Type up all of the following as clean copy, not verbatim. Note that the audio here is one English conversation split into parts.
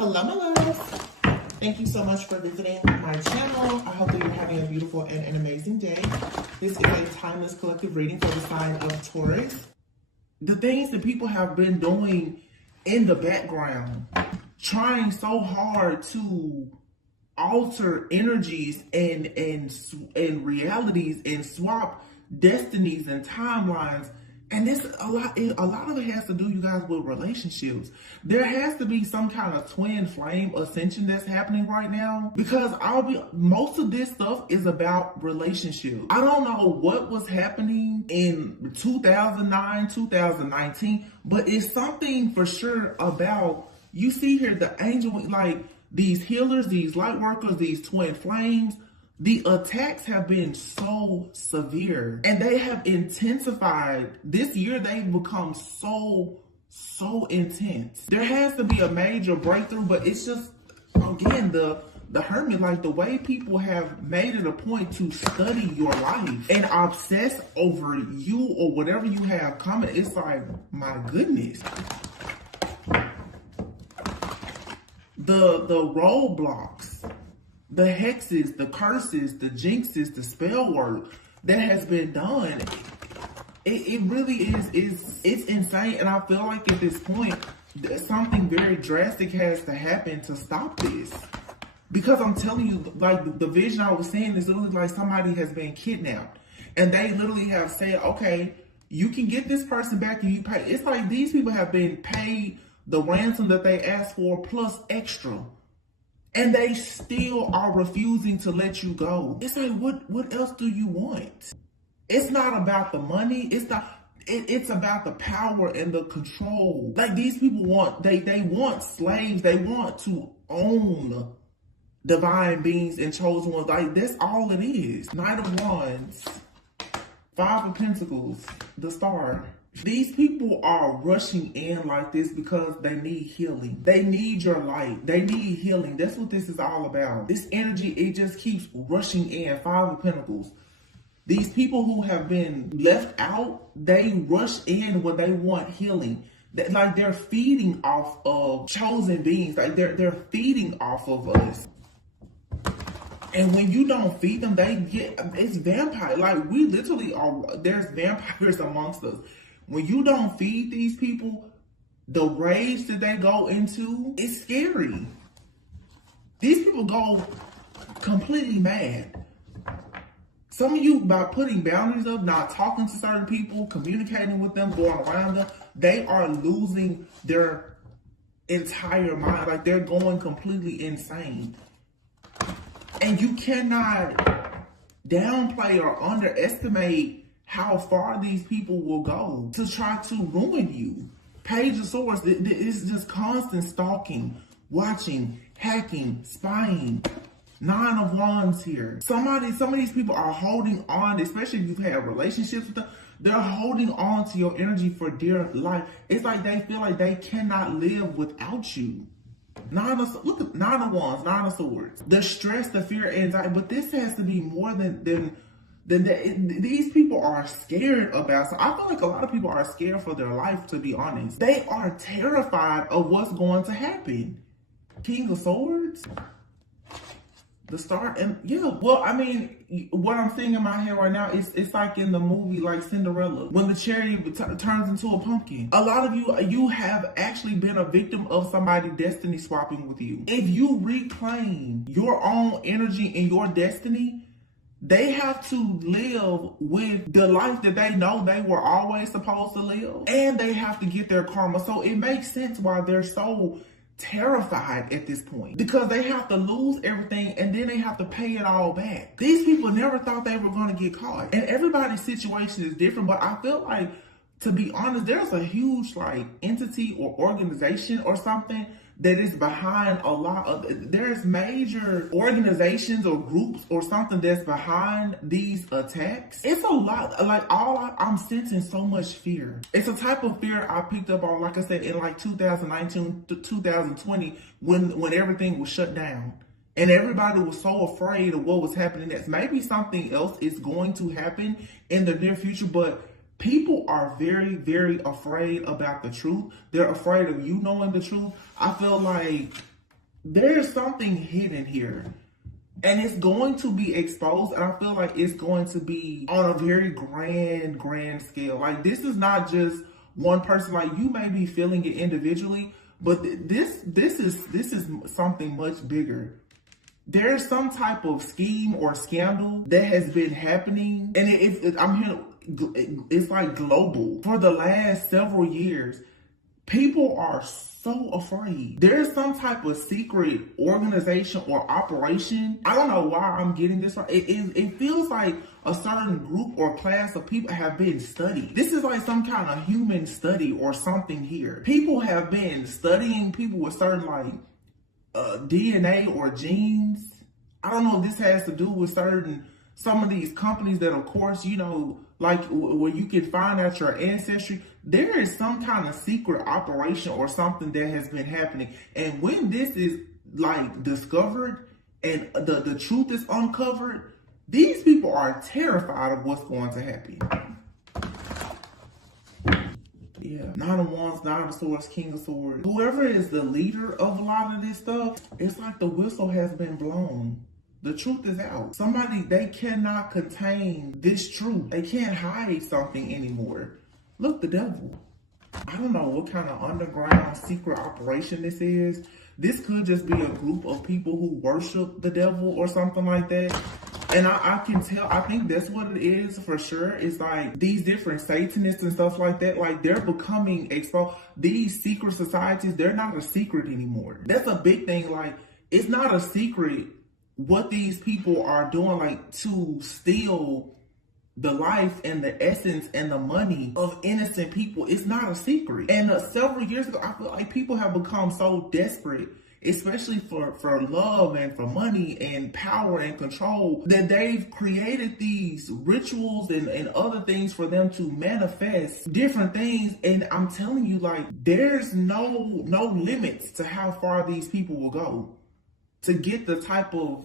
Hello, my loves. Thank you so much for visiting my channel. I hope that you're having a beautiful and an amazing day. This is a timeless collective reading for the sign of Taurus. The things that people have been doing in the background, trying so hard to alter energies and realities and swap destinies and timelines. And this a lot of it has to do, you guys, with relationships. There has to be some kind of twin flame ascension that's happening right now, because most of this stuff is about relationships. I don't know what was happening in 2009, 2019, but it's something for sure about, you see here the angel, like these healers, these light workers, these twin flames. The attacks have been so severe and they have intensified. This year, they've become so intense. There has to be a major breakthrough, but it's just, again, the hermit, like the way people have made it a point to study your life and obsess over you or whatever you have coming. It's like, my goodness. The roadblocks, the hexes, the curses, the jinxes, the spell work that has been done, it really it's insane. And I feel like at this point, something very drastic has to happen to stop this. Because I'm telling you, like the vision I was saying is literally like somebody has been kidnapped. And they literally have said, okay, you can get this person back and you pay. It's like these people have been paid the ransom that they asked for plus extra. And they still are refusing to let you go. It's like, what else do you want? It's not about the money. It's about the power and the control. Like these people want, they want slaves. They want to own divine beings and chosen ones. Like that's all it is. Knight of Wands, Five of Pentacles, the Star. These people are rushing in like this because they need healing. They need your light. They need healing. That's what this is all about. This energy, it just keeps rushing in. Five of Pentacles. These people who have been left out, they rush in when they want healing. Like they're feeding off of chosen beings. Like they're feeding off of us. And when you don't feed them, it's vampire. Like we literally are, there's vampires amongst us. When you don't feed these people, the rage that they go into is scary. These people go completely mad. Some of you, by putting boundaries up, not talking to certain people, communicating with them, going around them, they are losing their entire mind. Like they're going completely insane. And you cannot downplay or underestimate how far these people will go to try to ruin you. Page of Swords, it's just constant stalking, watching, hacking, spying. Nine of Wands here. Some of these people are holding on, especially if you've had relationships with them, they're holding on to your energy for dear life. It's like they feel like they cannot live without you. Look at Nine of Wands, Nine of Swords. The stress, the fear, anxiety, but this has to be more than these people are scared about. So I feel like a lot of people are scared for their life, to be honest. They are terrified of what's going to happen. King of Swords, the Star, and yeah, well, I mean, what I'm seeing in my head right now is it's like in the movie like Cinderella, when the chariot turns into a pumpkin. A lot of you have actually been a victim of somebody destiny swapping with you. If you reclaim your own energy and your destiny, they have to live with the life that they know they were always supposed to live. And they have to get their karma. So it makes sense why they're so terrified at this point. Because they have to lose everything and then they have to pay it all back. These people never thought they were going to get caught. And everybody's situation is different. But I feel like, to be honest, there's a huge like entity or organization or something that is behind a lot of, there's major organizations or groups or something that's behind these attacks. It's a lot, like I'm sensing so much fear. It's a type of fear I picked up on, like I said, in like 2019 to 2020 when everything was shut down. And everybody was so afraid of what was happening next. Maybe something else is going to happen in the near future, but people are very, very afraid about the truth. They're afraid of you knowing the truth. I feel like There's something hidden here. And it's going to be exposed, and I feel like it's going to be on a very grand scale. Like, this is not just one person. Like, you may be feeling it individually, but this is something much bigger. There's some type of scheme or scandal that has been happening, and it's like global for the last several years. People are so afraid. There's some type of secret organization or operation. I don't know why I'm getting this right. It feels like a certain group or class of people have been studied. This is like some kind of human study or something here. People have been studying people with certain like DNA or genes. I don't know if this has to do with some of these companies that, of course, you know, like where you can find out your ancestry. There is some kind of secret operation or something that has been happening. And when this is like discovered and the truth is uncovered, these people are terrified of what's going to happen. Yeah, Nine of Wands, Nine of Swords, King of Swords. Whoever is the leader of a lot of this stuff, it's like the whistle has been blown. The truth is out. They cannot contain this truth. They can't hide something anymore. Look, the devil. I don't know what kind of underground secret operation this is. This could just be a group of people who worship the devil or something like that. And I can tell, I think that's what it is for sure. It's like these different Satanists and stuff like that, like they're becoming exposed. These secret societies, they're not a secret anymore. That's a big thing. Like, it's not a secret what these people are doing, like to steal the life and the essence and the money of innocent people. It's not a secret. And several years ago, I feel like people have become so desperate, especially for love and for money and power and control, that they've created these rituals and other things for them to manifest different things. And I'm telling you, like, there's no limits to how far these people will go to get the type of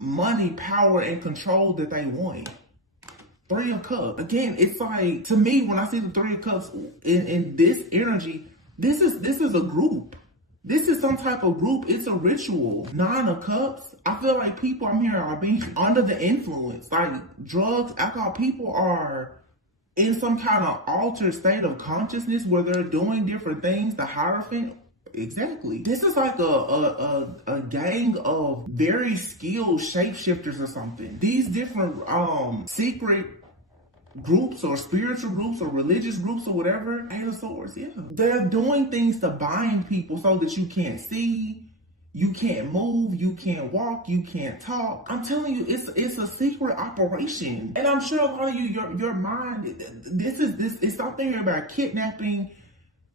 money, power, and control that they want. Three of Cups. Again, it's like, to me, when I see the Three of Cups in this energy, this is a group. This is some type of group. It's a ritual. Nine of Cups. I feel like people I'm hearing are being under the influence. Like drugs, alcohol. People are in some kind of altered state of consciousness where they're doing different things. The Hierophant. Exactly. This is like a gang of very skilled shapeshifters or something. These different secret groups or spiritual groups or religious groups or whatever. Eight of Swords, yeah. They're doing things to bind people so that you can't see, you can't move, you can't walk, you can't talk. I'm telling you, it's a secret operation. And I'm sure a lot of you, your mind, it's something about kidnapping,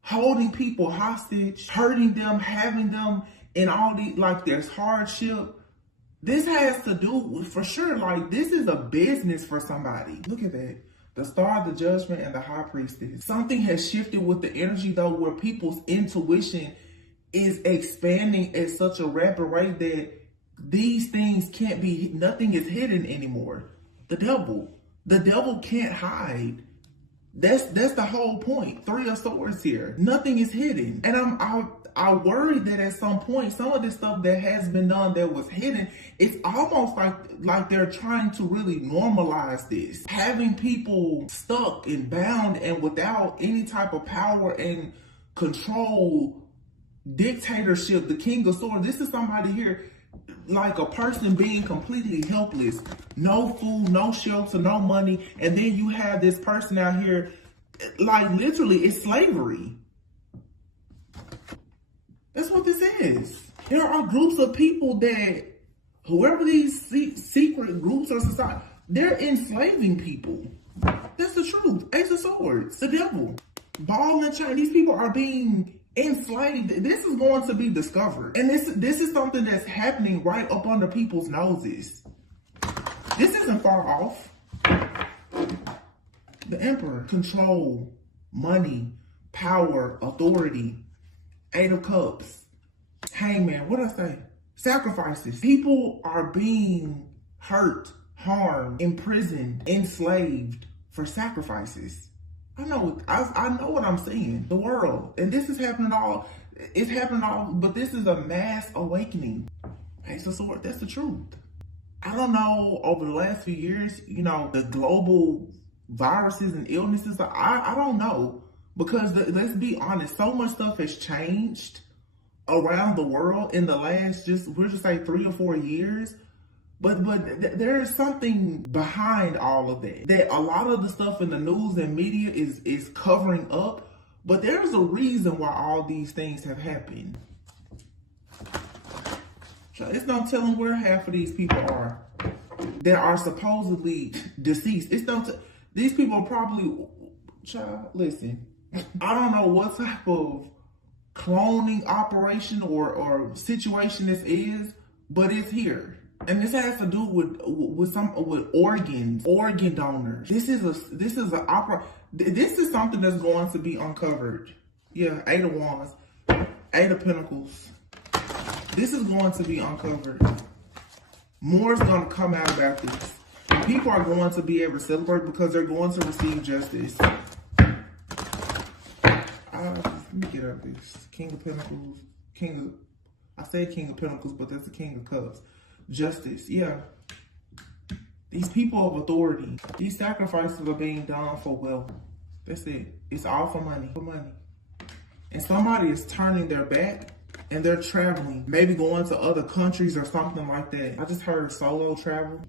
holding people hostage, hurting them, having them in all these, like there's hardship. This has to do with, for sure, like this is a business for somebody. Look at that. The Star, the Judgment, and the High Priestess. Something has shifted with the energy though, where people's intuition is expanding at such a rapid rate that these things can't be, nothing is hidden anymore. The devil can't hide. That's the whole point. Three of Swords here. Nothing is hidden. And I worry that at some point, some of this stuff that has been done that was hidden, it's almost like they're trying to really normalize this. Having people stuck and bound and without any type of power and control, dictatorship, the King of Swords. This is somebody here, like a person being completely helpless, no food, no shelter, no money, and then you have this person out here, like literally it's slavery. That's what this is. There are groups of people that, whoever these secret groups or society, they're enslaving people. That's the truth. Ace of Swords, the devil, ball and chain. These people are being enslaved. This is going to be discovered. And this is something that's happening right up under people's noses. This isn't far off. The Emperor, control, money, power, authority. Eight of Cups, Hangman, what did I say? Sacrifices. People are being hurt, harmed, imprisoned, enslaved for sacrifices. I know what I'm seeing. The world. And this is happening all. It's happening all, but this is a mass awakening. Ace of Swords, that's the truth. I don't know, over the last few years, you know, the global viruses and illnesses, I don't know. Because let's be honest, so much stuff has changed around the world in the last, we'll just say 3 or 4 years. But there is something behind all of that. That a lot of the stuff in the news and media is covering up. But there's a reason why all these things have happened. So it's no telling where half of these people are that are supposedly deceased. These people are probably, child, listen, I don't know what type of cloning operation or situation this is, but it's here. And this has to do with organs, organ donors. This is something that's going to be uncovered. Yeah, 8 of Wands, 8 of Pentacles. This is going to be uncovered. More is going to come out about this. People are going to be able to celebrate because they're going to receive justice. Let me get out this. King of Pentacles, I say King of Pentacles, but that's the King of Cups. Justice, yeah. These people of authority, these sacrifices are being done for wealth. That's it. It's all for money, And somebody is turning their back and they're traveling, maybe going to other countries or something like that. I just heard solo travel.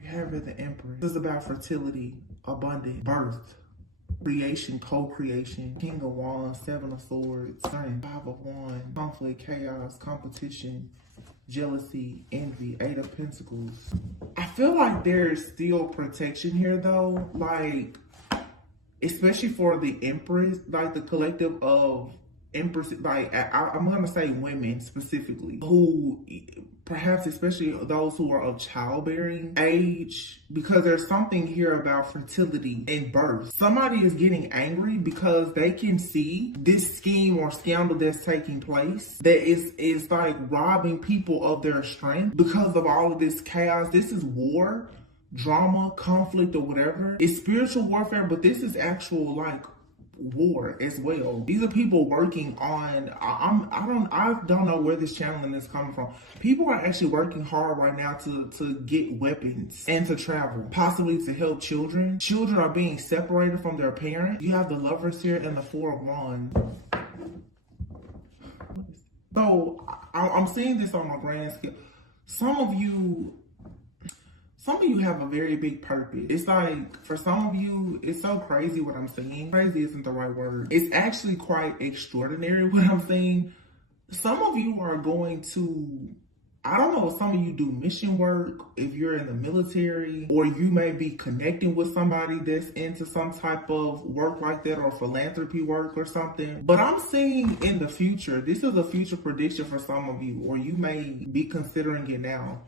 You have the Emperor. This is about fertility, abundance, birth, creation, co-creation. King of Wands, 7 of Swords, Strength, 5 of Wands, conflict, chaos, competition, jealousy, envy, 8 of Pentacles. I feel like there's still protection here though, like, especially for the Empress, like the collective of Empress, like I'm gonna say women specifically, who perhaps especially those who are of childbearing age, because there's something here about fertility and birth. Somebody is getting angry because they can see this scheme or scandal that's taking place that is like robbing people of their strength because of all of this chaos. This is war, drama, conflict, or whatever. It's spiritual warfare, but this is actual like war as well. These are people working on, I don't know where this channeling is coming from. People are actually working hard right now to get weapons and to travel, possibly to help children. Children are being separated from their parents. You have the Lovers here and the 4 of Wands. So I'm seeing this on a grand scale. Some of you have a very big purpose. It's like, for some of you, it's so crazy what I'm saying. Crazy isn't the right word. It's actually quite extraordinary what I'm saying. Some of you are going to, I don't know if some of you do mission work, if you're in the military, or you may be connecting with somebody that's into some type of work like that, or philanthropy work or something. But I'm seeing in the future, this is a future prediction for some of you, or you may be considering it now.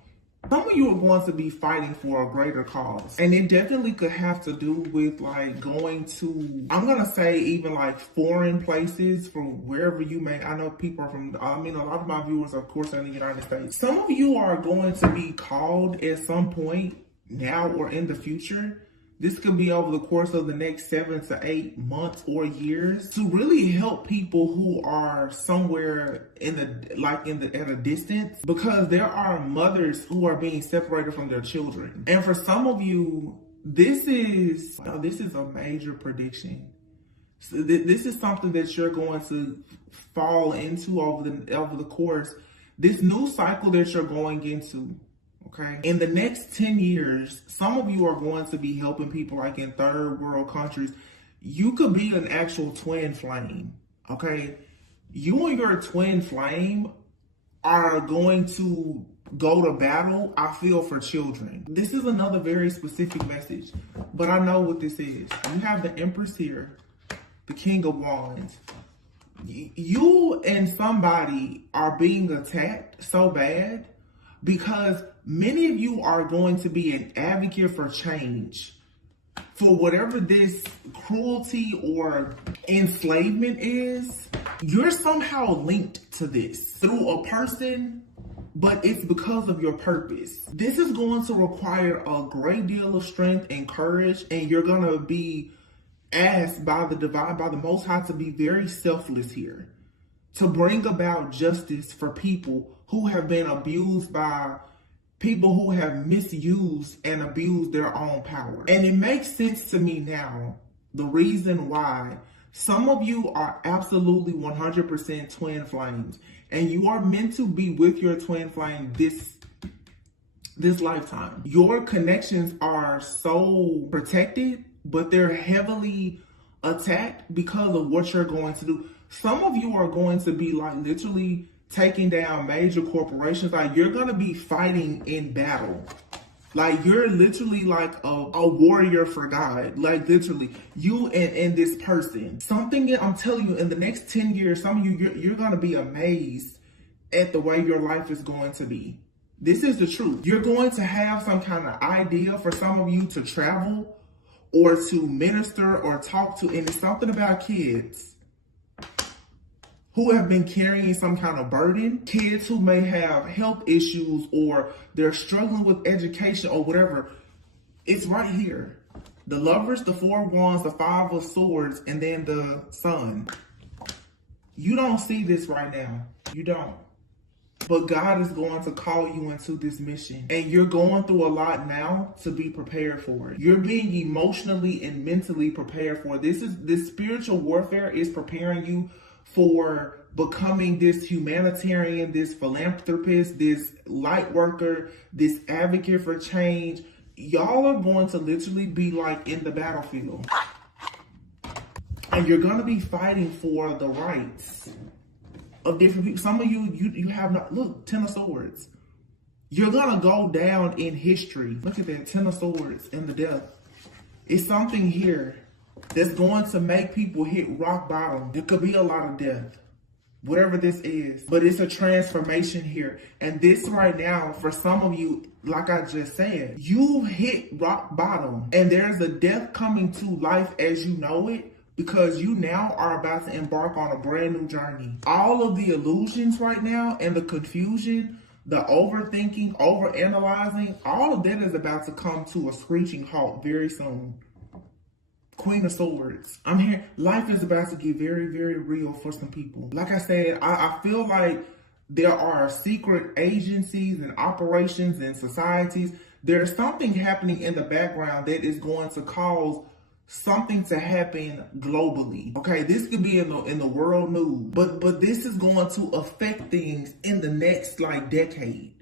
Some of you are going to be fighting for a greater cause. And it definitely could have to do with like going to, I'm going to say even like foreign places from wherever you may, I know people are from, a lot of my viewers, of course, are in the United States. Some of you are going to be called at some point now or in the future. This could be over the course of the next 7 to 8 months or years to really help people who are somewhere at a distance, because there are mothers who are being separated from their children. And for some of you, this is a major prediction. So this is something that you're going to fall into over the course, this new cycle that you're going into. Okay. In the next 10 years, some of you are going to be helping people like in third world countries. You could be an actual twin flame. Okay. You and your twin flame are going to go to battle, I feel, for children. This is another very specific message, but I know what this is. You have the Empress here, the King of Wands. You and somebody are being attacked so bad because many of you are going to be an advocate for change. For whatever this cruelty or enslavement is, you're somehow linked to this through a person, but it's because of your purpose. This is going to require a great deal of strength and courage, and you're going to be asked by the divine, by the Most High, to be very selfless here, to bring about justice for people who have been abused by people who have misused and abused their own power. And it makes sense to me now, the reason why some of you are absolutely 100% twin flames, and you are meant to be with your twin flame this lifetime. Your connections are so protected, but they're heavily attacked because of what you're going to do. Some of you are going to be like literally taking down major corporations. Like, you're going to be fighting in battle. Like, you're literally like a warrior for God. Like, literally, you and this person. Something, I'm telling you, in the next 10 years, some of you, you're going to be amazed at the way your life is going to be. This is the truth. You're going to have some kind of idea for some of you to travel or to minister or talk to. And it's something about kids who have been carrying some kind of burden. Kids who may have health issues or they're struggling with education or whatever. It's right here. The Lovers, the Four of Wands, the Five of Swords, and then the Sun. You don't see this right now. You don't. But God is going to call you into this mission. And you're going through a lot now to be prepared for it. You're being emotionally and mentally prepared for it. This spiritual warfare is preparing you for becoming this humanitarian, this philanthropist, this light worker, this advocate for change. Y'all are going to literally be like in the battlefield. And you're going to be fighting for the rights of different people. Some of you have not, look, 10 of Swords. You're going to go down in history. Look at that, 10 of Swords and the Death. It's something here that's going to make people hit rock bottom. There could be a lot of death, whatever this is, but it's a transformation here. And this right now, for some of you, like I just said, you hit rock bottom and there's a death coming to life as you know it, because you now are about to embark on a brand new journey. All of the illusions right now and the confusion, the overthinking, overanalyzing, all of that is about to come to a screeching halt very soon. Queen of Swords. I'm here. Life is about to get very, very real for some people. Like I said, I feel like there are secret agencies and operations and societies. There's something happening in the background that is going to cause something to happen globally. Okay, this could be in the world news, but this is going to affect things in the next like decade.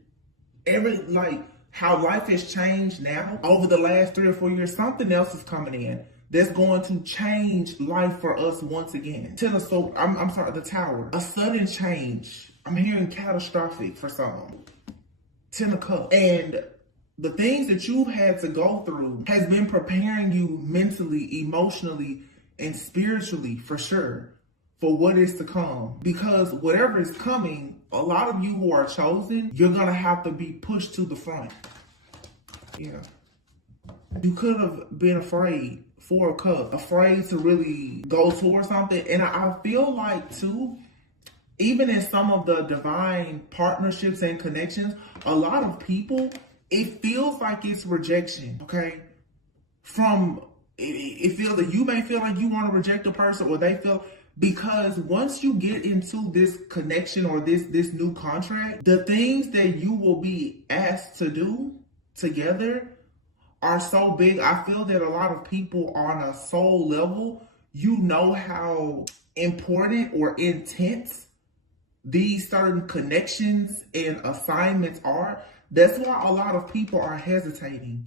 How life has changed now over the last 3 or 4 years, something else is coming in that's going to change life for us once again. I'm sorry, the Tower. A sudden change. I'm hearing catastrophic for some. 10 of Cups. And the things that you've had to go through has been preparing you mentally, emotionally, and spiritually, for sure, for what is to come. Because whatever is coming, a lot of you who are chosen, you're going to have to be pushed to the front. Yeah. You could have been afraid, 4 of Cups, afraid to really go towards something. And I feel like, too, even in some of the divine partnerships and connections, a lot of people, it feels like it's rejection, okay? It feels that you may feel like you want to reject a person, or they feel, because once you get into this connection or this new contract, the things that you will be asked to do together are so big. I feel that a lot of people on a soul level, you know how important or intense these certain connections and assignments are. That's why a lot of people are hesitating.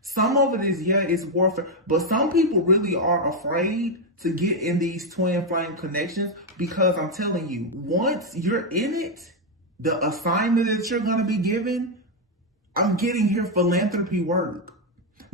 Some of it is, yeah, it's warfare, but some people really are afraid to get in these twin flame connections, because I'm telling you, once you're in it, the assignment that you're going to be given, I'm getting here philanthropy work.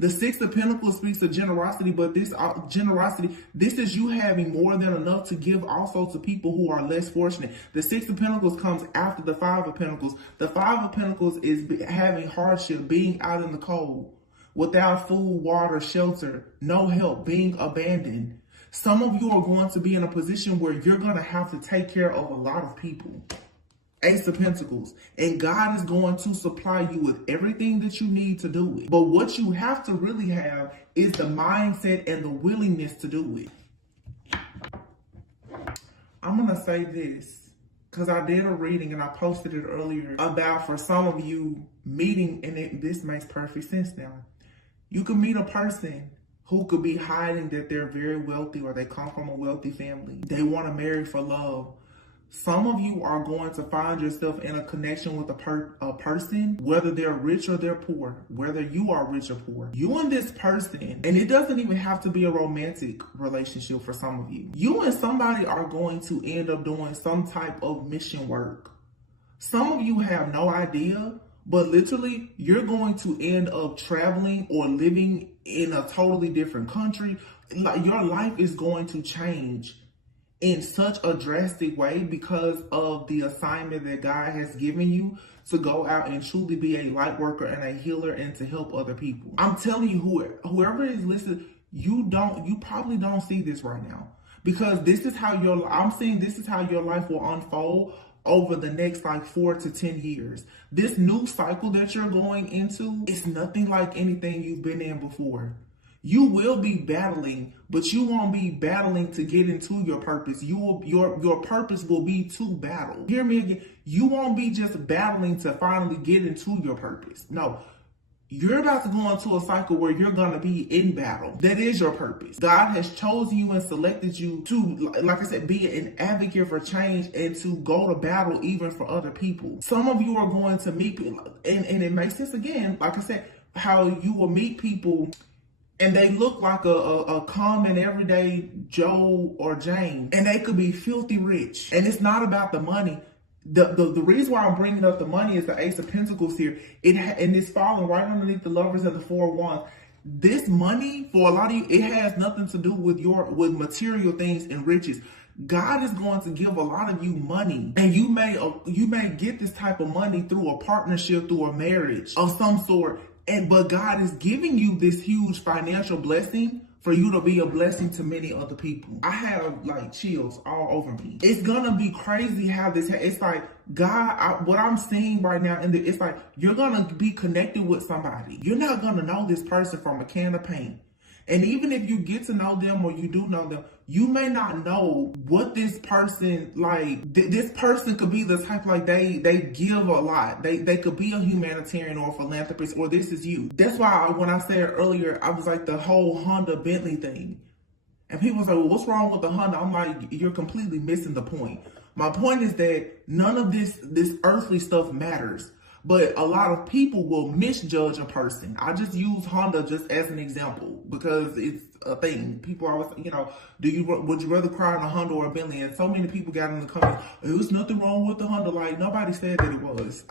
The 6 of Pentacles speaks of generosity, but this generosity, this is you having more than enough to give also to people who are less fortunate. The 6 of Pentacles comes after the 5 of Pentacles. The 5 of Pentacles is having hardship, being out in the cold, without food, water, shelter, no help, being abandoned. Some of you are going to be in a position where you're going to have to take care of a lot of people. Ace of Pentacles. And God is going to supply you with everything that you need to do it. But what you have to really have is the mindset and the willingness to do it. I'm going to say this, because I did a reading and I posted it earlier about, for some of you, meeting, and this makes perfect sense now. You can meet a person who could be hiding that they're very wealthy or they come from a wealthy family. They want to marry for love. Some of you are going to find yourself in a connection with a person, whether they're rich or they're poor, whether you are rich or poor. You and this person, and it doesn't even have to be a romantic relationship for some of you. You and somebody are going to end up doing some type of mission work. Some of you have no idea, but literally you're going to end up traveling or living in a totally different country. Like, your life is going to change in such a drastic way because of the assignment that God has given you to go out and truly be a light worker and a healer and to help other people. I'm telling you, whoever is listening, you probably don't see this right now, because this is how this is how your life will unfold over the next like 4 to 10 years. This new cycle that you're going into is nothing like anything you've been in before. You will be battling, but you won't be battling to get into your purpose. Your purpose will be to battle. Hear me again. You won't be just battling to finally get into your purpose. No, you're about to go into a cycle where you're going to be in battle. That is your purpose. God has chosen you and selected you to, like I said, be an advocate for change and to go to battle even for other people. Some of you are going to meet people, and it makes sense again, like I said, how you will meet people and they look like a common everyday Joe or Jane, and they could be filthy rich. And it's not about the money. The reason why I'm bringing up the money is the Ace of Pentacles here. And it's falling right underneath the Lovers and the Four of Wands. This money, for a lot of you, it has nothing to do with material things and riches. God is going to give a lot of you money, and you may get this type of money through a partnership, through a marriage of some sort. But God is giving you this huge financial blessing for you to be a blessing to many other people. I have like chills all over me. It's gonna be crazy how it's like, God, what I'm seeing right now, it's like, you're gonna be connected with somebody. You're not gonna know this person from a can of paint. And even if you get to know them or you do know them, you may not know what this person, like, this person could be the type, like, they give a lot. They could be a humanitarian or a philanthropist, or this is you. That's why when I said earlier, I was like, the whole Honda Bentley thing. And people say, well, what's wrong with the Honda? I'm like, you're completely missing the point. My point is that none of this earthly stuff matters. But a lot of people will misjudge a person. I just use Honda just as an example because it's a thing. People always, would you rather cry in a Honda or a Bentley? And so many people got in the comments, there's nothing wrong with the Honda. Like, nobody said that it was.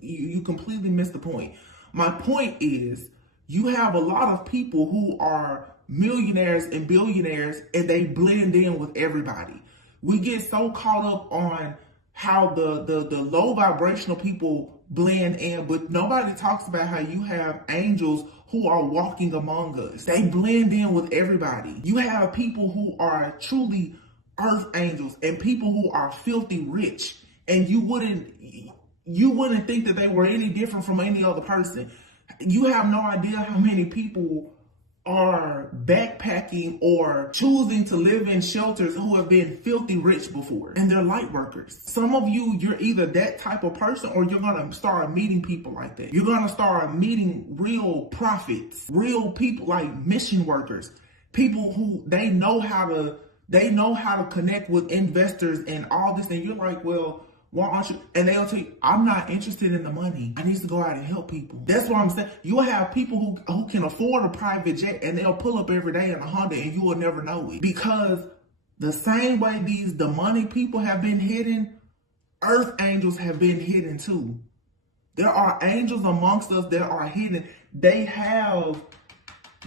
You completely missed the point. My point is, you have a lot of people who are millionaires and billionaires, and they blend in with everybody. We get so caught up on how the low vibrational people blend in, but nobody talks about how you have angels who are walking among us. They blend in with everybody. You have people who are truly earth angels and people who are filthy rich, and you wouldn't think that they were any different from any other person. You have no idea how many people are backpacking or choosing to live in shelters who have been filthy rich before, and they're light workers. Some of you, you're either that type of person or you're going to start meeting people like that. You're going to start meeting real prophets, real people, like mission workers, people who they know how to connect with investors and all this. And you're like, well, why aren't you? And they'll tell you, I'm not interested in the money. I need to go out and help people. That's what I'm saying. You'll have people who can afford a private jet, and they'll pull up every day in a Honda, and you will never know it. Because the same way these demonic people have been hidden, earth angels have been hidden too. There are angels amongst us that are hidden. They have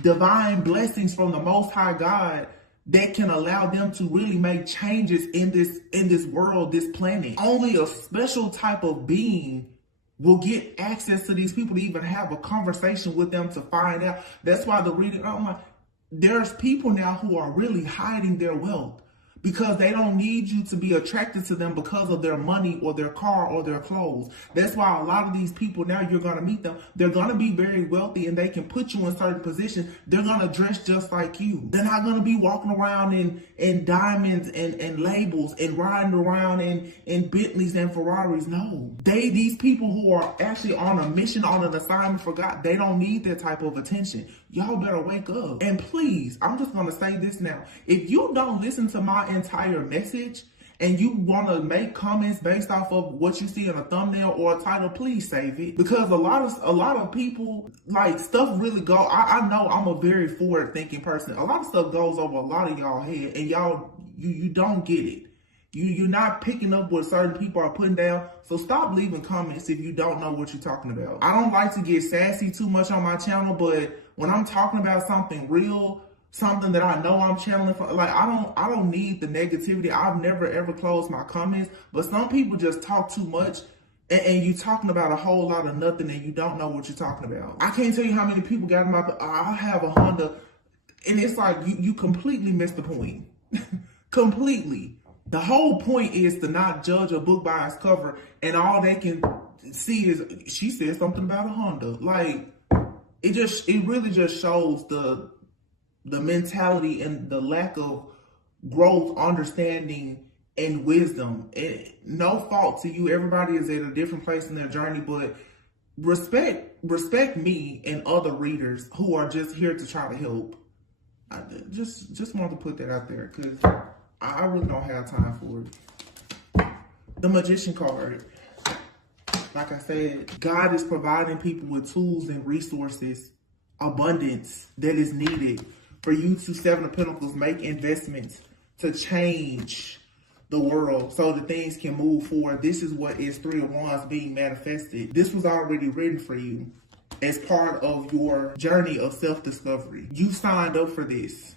divine blessings from the Most High God that can allow them to really make changes in this world, this planet. Only a special type of being will get access to these people to even have a conversation with them to find out. That's why the reading, there's people now who are really hiding their wealth because they don't need you to be attracted to them because of their money or their car or their clothes. That's why a lot of these people, now you're going to meet them, they're going to be very wealthy and they can put you in certain positions. They're going to dress just like you. They're not going to be walking around in diamonds and labels and riding around in Bentleys and Ferraris. No, these people who are actually on a mission, on an assignment for God, they don't need that type of attention. Y'all better wake up. And please, I'm just going to say this now. If you don't listen to my entire message and you want to make comments based off of what you see in a thumbnail or a title, please save it, because a lot of people, like, stuff really go. I know I'm a very forward thinking person. A lot of stuff goes over a lot of y'all head, and y'all you don't get it. You're not picking up what certain people are putting down. So stop leaving comments if you don't know what you're talking about. I don't like to get sassy too much on my channel, but when I'm talking about something real, something that I know I'm channeling for, like, I don't need the negativity. I've never ever closed my comments, but some people just talk too much, and you talking about a whole lot of nothing and you don't know what you're talking about. I can't tell you how many people got in my, I have a Honda, and it's like you completely missed the point. Completely. The whole point is to not judge a book by its cover, and all they can see is she said something about a Honda. Like, it really just shows the mentality and the lack of growth, understanding, and wisdom. No fault to you. Everybody is at a different place in their journey, but respect me and other readers who are just here to try to help. I just want to put that out there, because I really don't have time for it. The Magician card. Like I said, God is providing people with tools and resources, abundance that is needed for you to, Seven of Pentacles, make investments to change the world so that things can move forward. This is what is Three of Wands being manifested. This was already written for you as part of your journey of self-discovery. You signed up for this.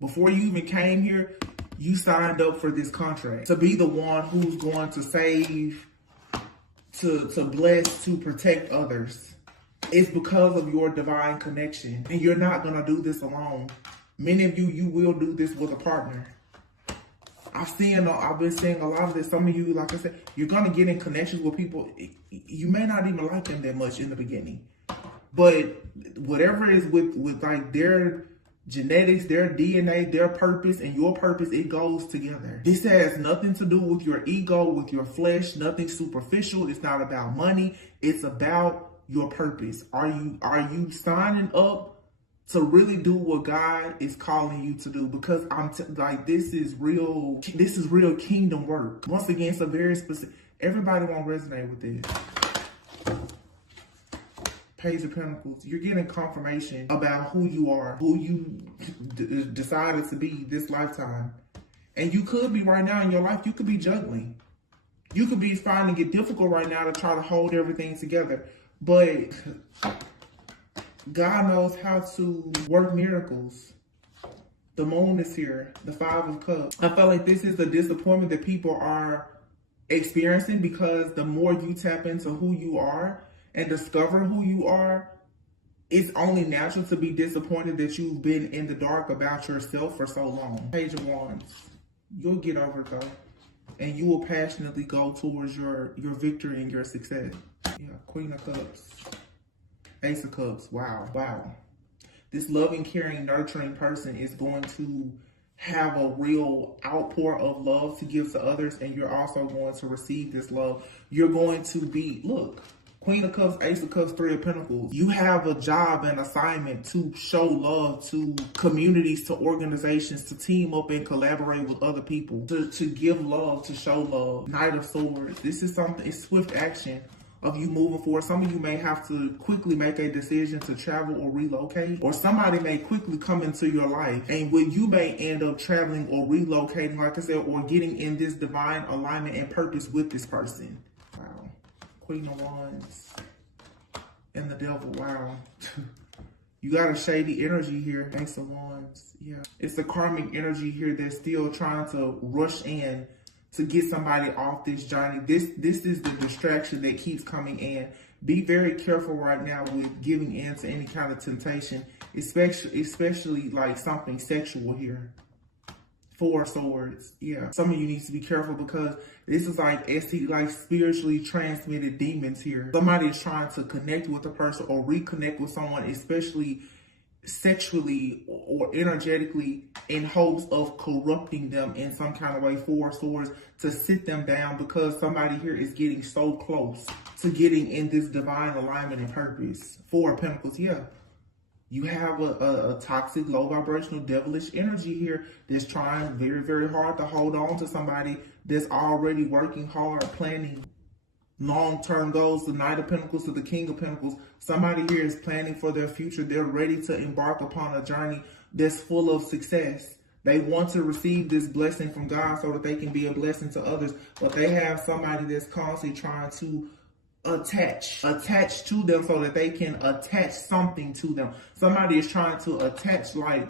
Before you even came here, you signed up for this contract to be the one who's going to save, to bless, to protect others. It's because of your divine connection, and you're not going to do this alone. Many of you will do this with a partner. I've been seeing a lot of this. Some of you, like I said, you're going to get in connections with people. You may not even like them that much in the beginning, but whatever is with like their genetics, their DNA, their purpose, and your purpose, it goes together. This has nothing to do with your ego, with your flesh, nothing superficial. It's not about money. It's about your purpose. Are you signing up to really do what God is calling you to do? Because this is real kingdom work. Once again, it's a very specific, everybody won't resonate with this. Page of Pentacles. You're getting confirmation about who you are, who you decided to be this lifetime. And you could be right now in your life, you could be juggling. You could be finding it difficult right now to try to hold everything together. But God knows how to work miracles. The moon is here, the Five of Cups. I feel like this is the disappointment that people are experiencing, because the more you tap into who you are and discover who you are, it's only natural to be disappointed that you've been in the dark about yourself for so long. Page of Wands. You'll get over it, though, and you will passionately go towards your victory and your success. Yeah, Queen of Cups. Ace of Cups. Wow. This loving, caring, nurturing person is going to have a real outpour of love to give to others, and you're also going to receive this love. You're going to be, look, Queen of Cups, Ace of Cups, Three of Pentacles. You have a job and assignment to show love to communities, to organizations, to team up and collaborate with other people, to give love, to show love. Knight of Swords. This is something, it's swift action of you moving forward. Some of you may have to quickly make a decision to travel or relocate, or somebody may quickly come into your life, and when you may end up traveling or relocating, like I said, or getting in this divine alignment and purpose with this person. Wow. Queen of Wands and the Devil. Wow. You got a shady energy here. Ace of Wands. Yeah. It's a karmic energy here that's still trying to rush in to get somebody off this journey. This is the distraction that keeps coming in. Be very careful right now with giving in to any kind of temptation, especially like something sexual here. Four of Swords. Yeah. Some of you need to be careful because this is like spiritually transmitted demons here. Somebody is trying to connect with a person or reconnect with someone, especially sexually or energetically, in hopes of corrupting them in some kind of way. Four of Swords, to sit them down, because somebody here is getting so close to getting in this divine alignment and purpose. Four of Pentacles. Yeah. You have a toxic, low vibrational, devilish energy here that's trying very, very hard to hold on to somebody that's already working hard, planning long-term goals. The Knight of Pentacles to the King of Pentacles. Somebody here is planning for their future. They're ready to embark upon a journey that's full of success. They want to receive this blessing from God so that they can be a blessing to others. But they have somebody that's constantly trying to attach to them so that they can attach something to them. Somebody is trying to attach like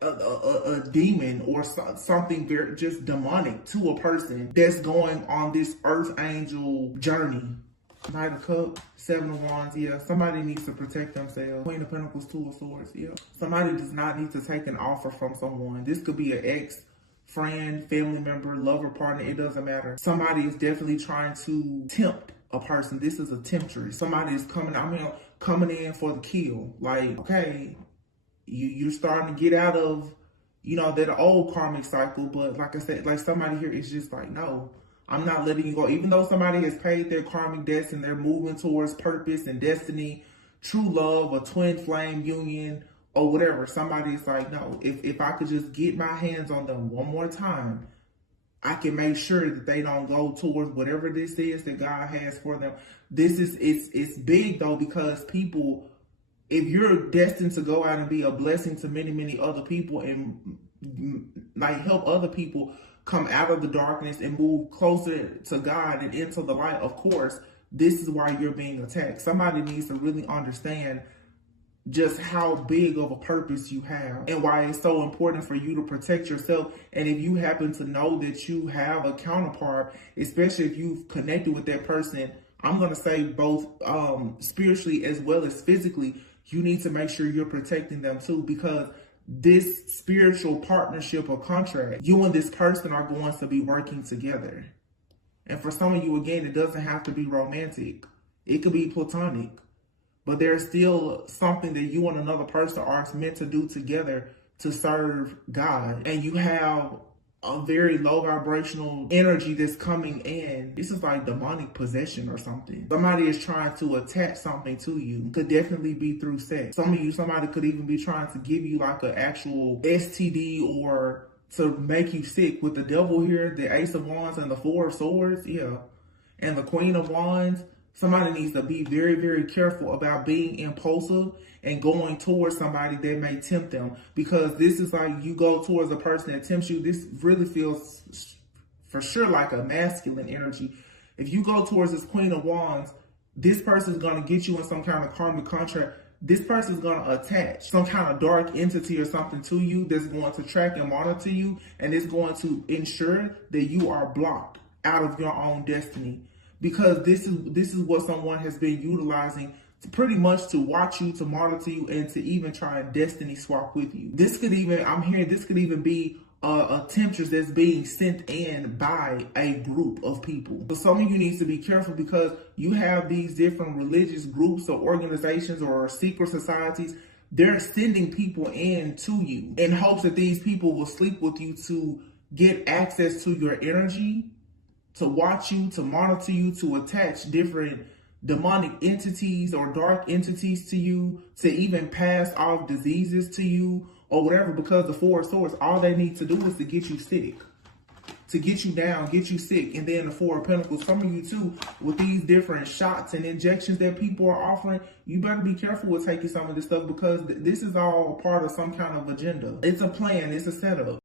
a demon or something very just demonic to a person that's going on this earth angel journey. Knight of Cups, Seven of Wands. Yeah, somebody needs to protect themselves. Queen of Pentacles, Two of Swords. Yeah, somebody does not need to take an offer from someone. This could be an ex, friend, family member, lover, partner. It doesn't matter. Somebody is definitely trying to tempt a person. This is a temptress. Somebody is coming in for the kill. Like, okay, you're starting to get out of, that old karmic cycle. But like I said, like somebody here is just like, no, I'm not letting you go. Even though somebody has paid their karmic debts and they're moving towards purpose and destiny, true love, a twin flame union, or whatever. Somebody's like, no, if I could just get my hands on them one more time, I can make sure that they don't go towards whatever this is that God has for them. It's big though, because people, if you're destined to go out and be a blessing to many, many other people and like help other people come out of the darkness and move closer to God and into the light, of course, this is why you're being attacked. Somebody needs to really understand just how big of a purpose you have and why it's so important for you to protect yourself. And if you happen to know that you have a counterpart, especially if you've connected with that person, I'm going to say both spiritually as well as physically, you need to make sure you're protecting them too, because this spiritual partnership or contract, you and this person are going to be working together. And for some of you, again, it doesn't have to be romantic. It could be platonic. But there's still something that you and another person are meant to do together to serve God. And you have a very low vibrational energy that's coming in. This is like demonic possession or something. Somebody is trying to attach something to you. Could definitely be through sex. Some of you, somebody could even be trying to give you like an actual STD or to make you sick. With the devil here, the Ace of Wands and the Four of Swords, yeah, and the Queen of Wands. Somebody needs to be very, very careful about being impulsive and going towards somebody that may tempt them, because this is like you go towards a person that tempts you. This really feels for sure like a masculine energy. If you go towards this Queen of Wands, this person is going to get you in some kind of karmic contract. This person is going to attach some kind of dark entity or something to you that's going to track and monitor you, and it's going to ensure that you are blocked out of your own destiny. Because this is what someone has been utilizing to pretty much to watch you, to monitor you, and to even try and destiny swap with you. This could even, I'm hearing, this could even be a temptress that's being sent in by a group of people. So some of you need to be careful, because you have these different religious groups or organizations or secret societies. They're sending people in to you in hopes that these people will sleep with you to get access to your energy, to watch you, to monitor you, to attach different demonic entities or dark entities to you, to even pass off diseases to you or whatever. Because the Four of Swords, all they need to do is to get you sick, to get you down, get you sick. And then the Four of Pentacles, some of you too, with these different shots and injections that people are offering, you better be careful with taking some of this stuff, because this is all part of some kind of agenda. It's a plan, it's a setup.